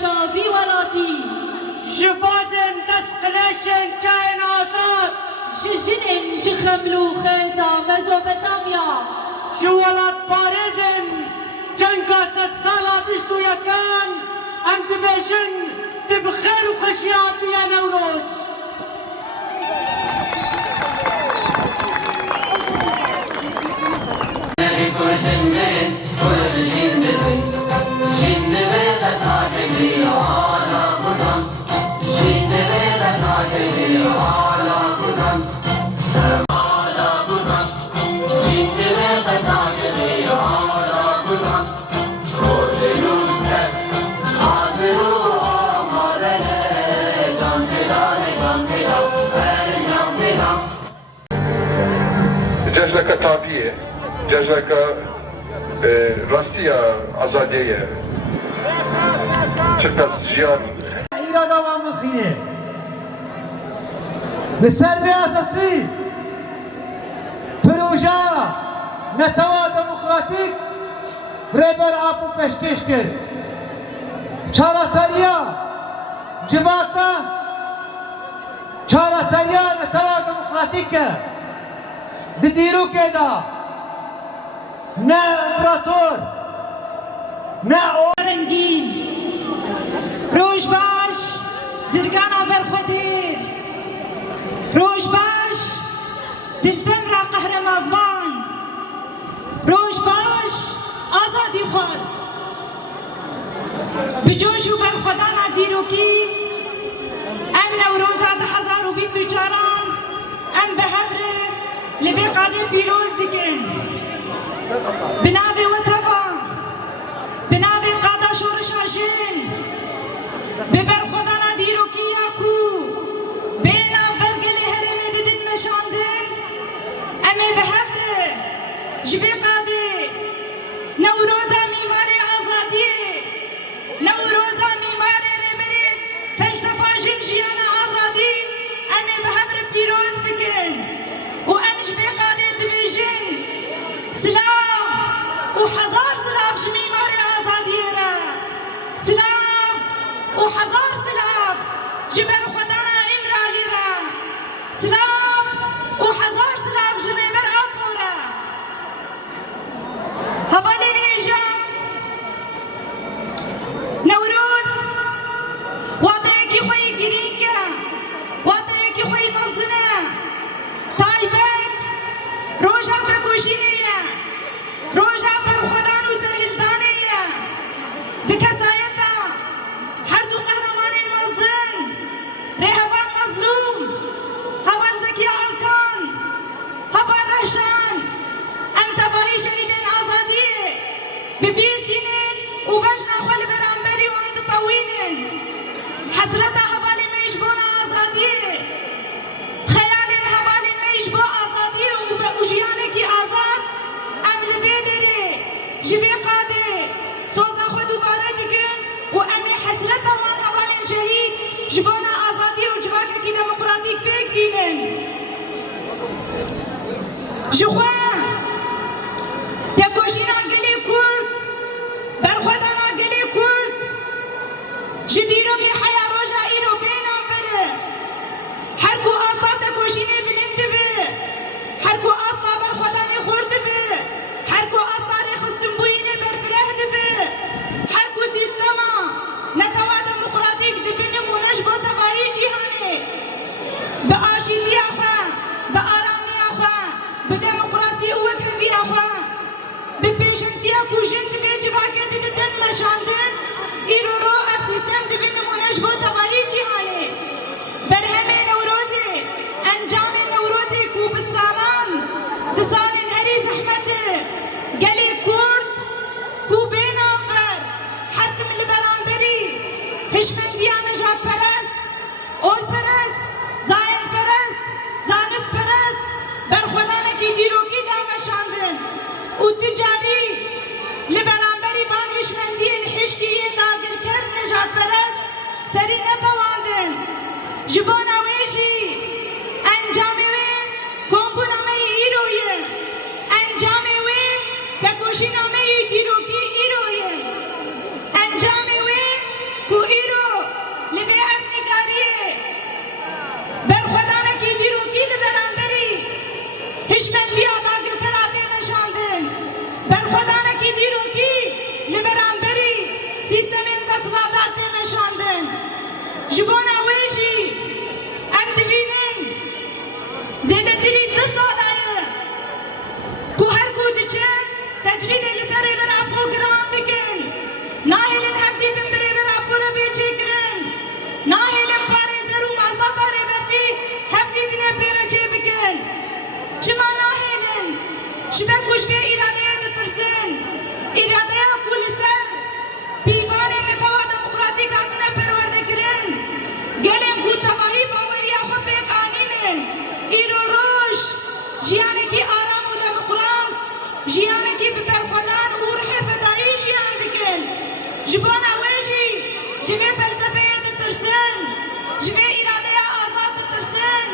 شاوی ولاتی جبازن دسقلشن كائن آزاد جنن جخملو خيزا مزوبتاميا جوالات بارزن جنگا ست سالا بشتو يكان انت بيشن تبخير وخشيات يا نوروز جزلك طابية جزلك راستية أزادية شكرا زيان إرادة ومخينة لسلبي أساسي پروژه نتوا دموکراتیک ریبر آپو پیشکش کرد چارەسەریە جواکە چارەسەریە نتوا دموکراتیکە di دیروکێدا نه ئیمپراتۆر نه رنگین روش باش زرگانا برخودیر روش باش دلتم را قهرم افغان روش باش آزادی خواست بجوش و برخودانا دیروکی ام نوروزا 2024 ام بهبره لبی قادم پیروز دیگن بنابه و تبا بنابه قادا شورش آجن ببر خودانا دیروکی یاکو بینا برگلی هرمی دیدن مشاندن امی بهفره جبی قاده نوروزا میماری آزادی نوروزا میماری ربری فلسفه جن جیان آزادی امی بهفره پیروز بکن و ام جبی قاده دبیجن سلاف وحزار سلاف جميماري آزاديرا سلاف وحزار سلاف جبر خدانا إمراليرا سلاف وحزار سلاف جريبر أبورا هبالي نيجا نوروز واتيكي خوي جرينجا واتيكي خوي مزنا تايبت روجا تكوشينيا روجا برخودان و سرهلدانية بكسايتا هردو قهرمان المنزل رهبان مظلوم هبان زكية الكان هبان رهشان ام تباهي شهيدين آزادية ببيرتينين وبجنا خول برانبري وانت طوينين حسرتا هبالي ما يشبونا آزادية خيال هبالي ما يشبو آزادية وجيانكي آزاد ام لبيدري جبي قادي سوزا خدو بارا ديكن و امي حسرتا وان هبالين شهيد جبونا آزادية وجباكا كي ديمقراطيك بيك بينن جخوان تكوشينا قلي كورد برخودانا قلي كورد جديرو بي حيا روجا ايرو بينا بره حركو آصاب تكوشيني بلند بي حركو آصاب برخوداني خورد بي حركو آصار خستم بويني برفره بي حركو سيستما نتوا ديمقراطيك دبن منجبو تباهي جيهاني بآشيدي أخوة بآرامي أخوة بديمقراسي وكفي أخوة ببيشنتي أكو جند بيجباكي ددن مشاندن إيرورو أف سيستم دبن منجبو تباهي جيهاني برهمي نوروزي أنجامي نوروزي كو بالسالان دسالين هري زحمته قلي كورد كو بينافر حرتم البرانبري هشمن ديانا جات برست اول برست زاين برست زانست برست برخودانا كي ديروكي دامشاندن و تجاري لبرانبري بان هشمن دين حشكي داگر كر نجات برست سري نتواندن جبونا ويجي انجامي وين كومبونا مي ايرويه انجامي وين تكوشينا مي ديروكي ايرويه انجامي وين كو جبونا ويجي ام دبينن زيادة تري 2 سالايه كو هركو دچن تجريد لسر برا بروجرام دكن ناهلن هفدي تمبري برا پورا بيچكرن ناهلن پاريزر و مالباتا ربرتي هفدي دنه پيرا چه بكن چما ناهلن شبه كوش بي إرادة دترسن إرادة كل سر بيوان نتوا ديمقراطيك عندنا پرورده کرن گلن کو تواهی باوری آخو پیک آنینن ایرو روش جیانه کی آرام و دمقراس جیانه کی بپرخدان و روح فدایی جیان دکن جبان آویجی جوه فلسفه دترسن جوه إرادة آزاد دترسن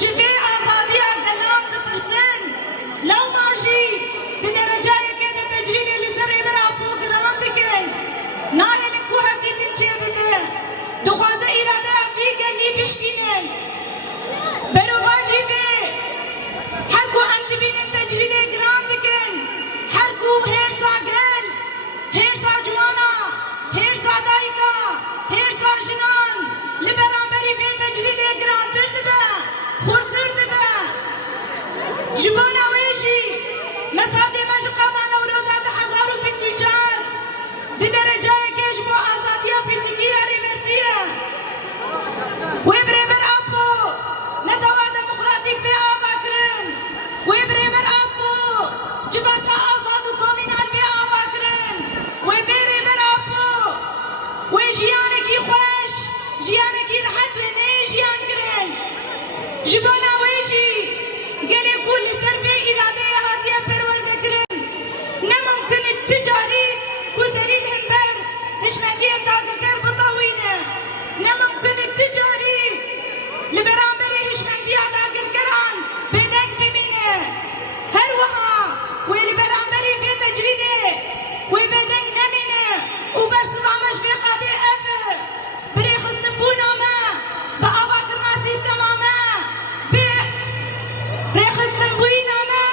جوه آزادی گلان دترسن لو ماجی بدرجه که تجرید لسر برا پروگرام دکن ناهل کو هفتی تنچه ببه دخوازه إرادة فی گلی بشکینن برو واجی به هر کو هم دبینن تجرید گران دکن هر کو هرسا گل هرسا جوانا هرسا دایکا هرسا جنان لبرانبری فی تجرید گران تر دبه خورتر دبه جبانا ویجی مساجه مشقانا نوروزات 1024 دی درجه کش با آزادی فیزیکی ریورتیه و برابر آپو نتوا دموکراتیک به آبا کرن و برابر آپو جباتا آزاد و کومینال به آبا کرن و برابر آپو و جیانه کی خوش جیانه کی راحت و نه جیان کرن جبانا ویجی گله کل سرفی إرادة هاتیه پرورده کرن نممکن التجاری كوزري الهمبر هشمالية داقر بطاوينة نممكن التجاري لبرامبري هشمالية داقر كران بدك بمينة هروها والبرامبري في تجريدة وبدك نمينة وبرسبا مشفي قادي أفر بري خصنبونا ما بأبا كرما سيستما ما بري خصنبوينا ما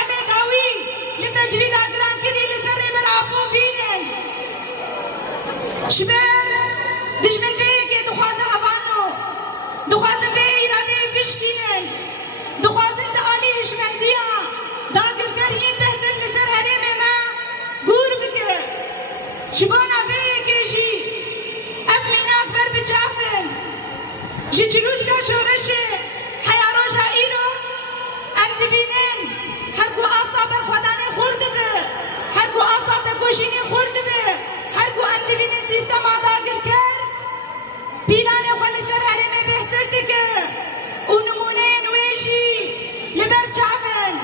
أمي داوي لتجريد أقران كدي لسري برابو بينن شباب دجمن فيك دخوازه هوانو دخوازه في إرادة بشتينن دخوازن تعالي هشمندية داقل كريم بهتن لسر هرم ما قور بك شبانا فيك جي أفمين أكبر بجافن جي جلوس کا شورشه حيا روشا إيرو أم دبينن هرقو آسا برخوداني خورد به هرقو آسا تکوشینی خورد به هرقو ام دبینی سیستم آداگر کر پیلانه خوالی سر حرمه بهتر دکه و نمونه نویجی لبر چاون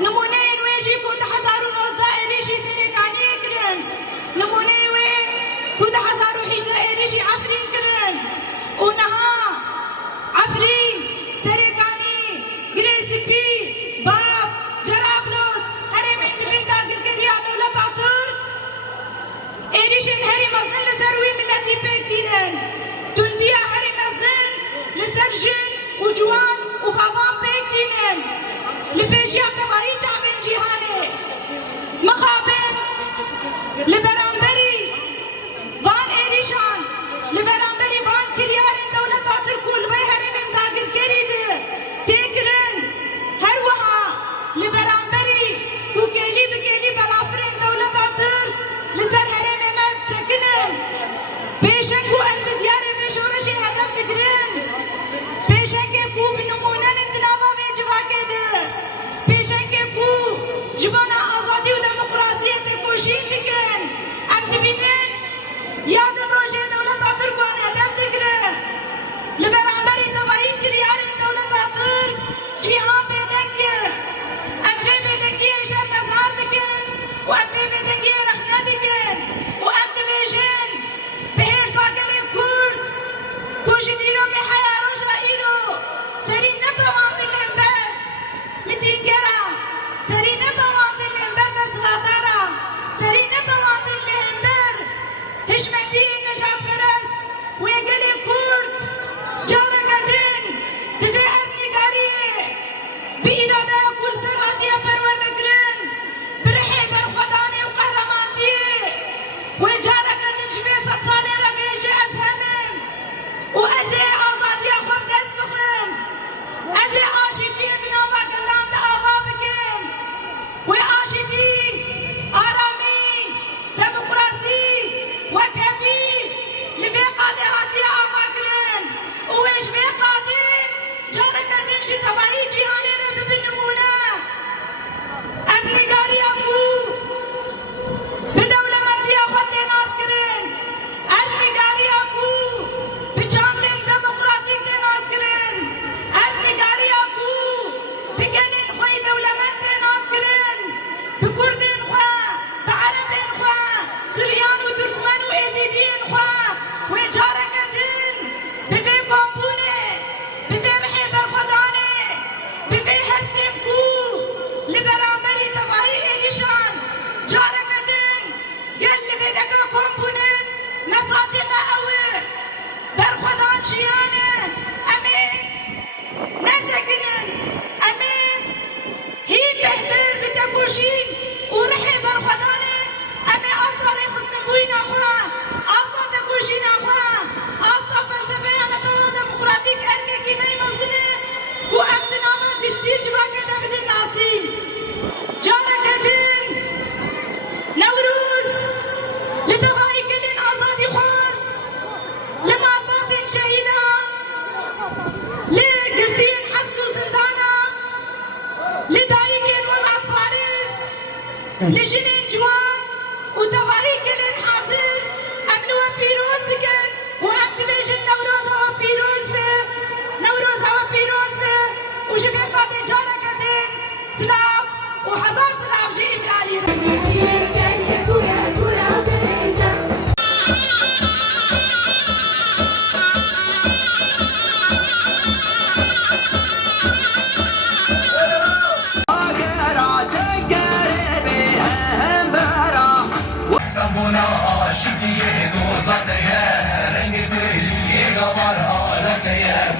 نمونه نویجی کود 1019 ایریشی سرکانی کرن نمونه وی کود 1018 ایریشی عفرین کرن و نها عفرین سرکانی گریسپی باب جرابلوس هرمين دبين داقر كريا دولة ترك إيريشن هري مزن لسروي ملتي بيكتينن تنديا هري مزن لسرجن وجوان وبابان بيكتينن لبيجيا كباري جابن جيهاني مخابن لبرانبري وان إيريشان لبرانبري وان كريارن دولة ترك كلوي هري من داقر كريده تكرن هروها لبرانبري وكيلي بكيلي بلافرين دولة ترك لسر هرم مد سكنن بيشن كو انتزياري بشورشي هدف تكرن بيشن كو بنمونن انتنابا بيجوا كده بيشن كو جبانا آزادي وديمقراطية تكوشين لكن ام دبينن يادن روجه دولة ترك وان هدف تكرن لبرانبري تواهي كرياري دولة ترك جيهان بيدنگه أبفي بدنگيه شر مزار دكن وأبفي بدنگيه رخنة دكن وأب دبيجن بهير ساكن لجنين جوان وتواريخ كلن حاضر أمنوا بيروز دكن وأم دبيجن نوروز هوا بيروز به نوروز هوا بيروز به وشكفات جارة كدين سلاف وحزار سلاف جي إمرالي Sabuna aşık diye dozat değer, rengi böyle var ağla değer.